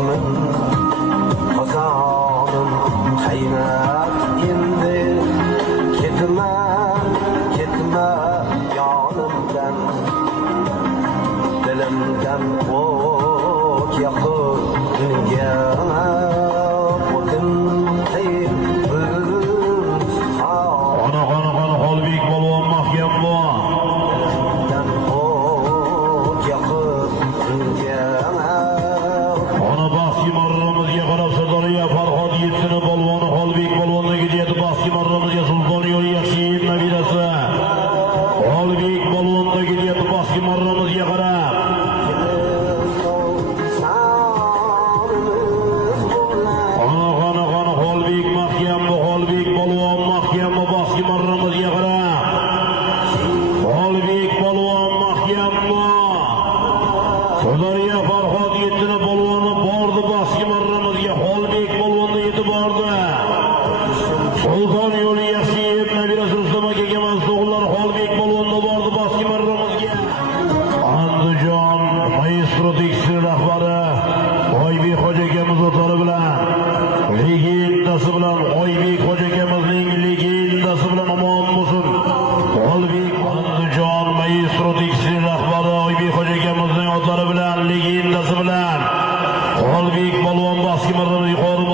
Kızımın kazanım kaynat indi. Ketme, ketme yanımdan. Dilimden ot yakıp dünya. Ana Holbek polvon mahkam bu. Ana bahsi marramizga qarab Sirdaryo Farhod yetsin polvoni Holbek polvonga deydi bahsi marramizga Sulton yo'li yaxshi nabirasi. Holbek polvonga deydi bahsi marramizga qarab. Ana Holbek mahkam bu Holbek polvon mahkam bu bahsi marramizga qarab. Holbek polvon mahkam bu. Sirdaryo Farhod yetsin polvoni bordi bahsi marramizga Holbek polvonga yetib bordi. Sulton yo'li yaxshi nabirasi Rustam akaga mansub o'g'illar Holbek polvonga bordi bahsi marramizga. Andijon maestro tekstil rahbari Oybek hoji akamiz o'tari bilan legendasi bilan Oybek hoji akamizning legendasi bilan omon bo'lsin. Holbek Andijon maestro tekstil rahbari Oybek hoji akamizning o'tlari bilan legendasi bilan Holbek polvon bahsi marramizga yuqori